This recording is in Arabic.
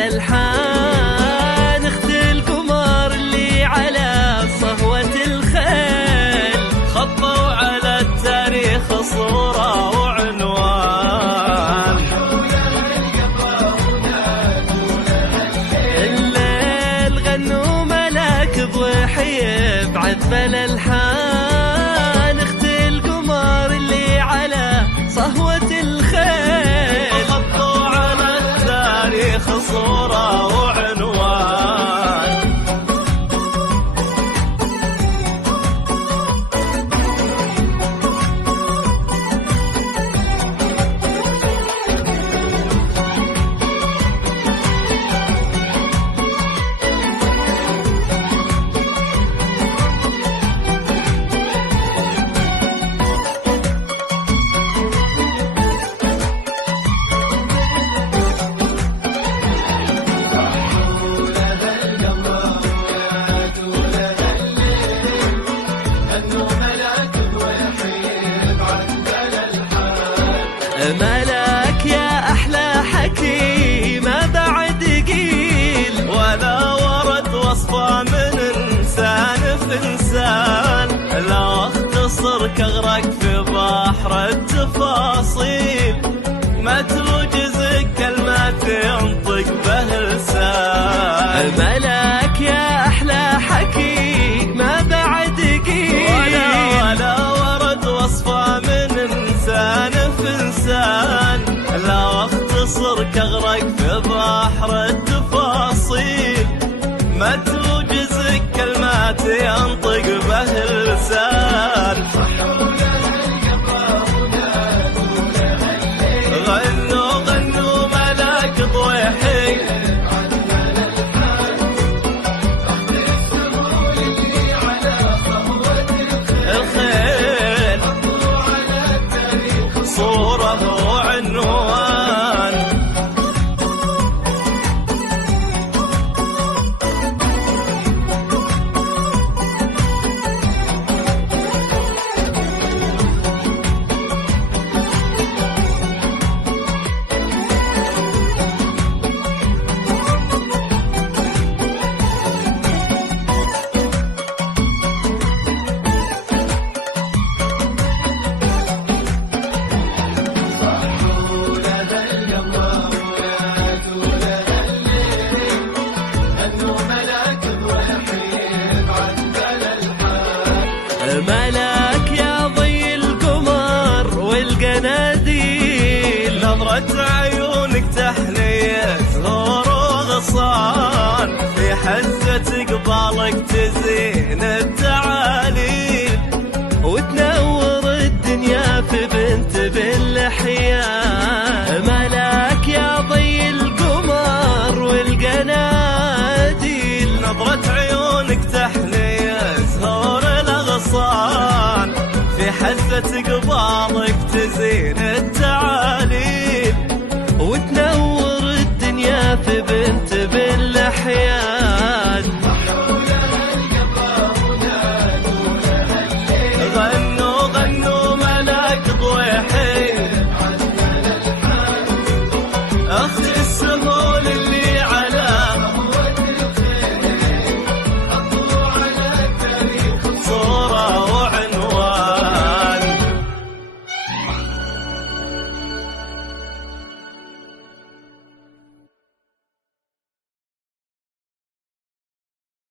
الألحان، اخت القمر اللي على صهوة الخيل، خطوا على التاريخ صورة وعنوان. الليل غنوا ملاك ضحية بعذب الألحان، اخت القمر اللي على صهوة الخيل، خطوا على التاريخ صورة وعنوان. ملاك يا أحلى حكي ما بعد قيل، ولا ورد وصفه من إنسان في إنسان، لا اختصر كغرق في بحر التفاصيل، ما توجز كلمات ينطق به لسان. ملاك يا أحلى حكي ما بعد قيل، ولا ورد وصفه من إنسان في إنسان، لا اختصر كغرق في بحر التفاصيل، ما توجز كلمات ينطق به لسان. غنوا غنوا ملاك ضويحي، الخيل صورة وعنوان. ملاك يا ضي القمر والقناديل، نظرة عيونك تحنية زهور وغصان، في حزة قبالك تزين التعاليل، وتنور الدنيا في بنت باللحيان. ملاك يا ضي القمر والقناديل، نظرة عيونك تحنية زهور الأغصان، في حزة قبالك تزين التعاليل، وتنور الدنيا في بنت باللحيان.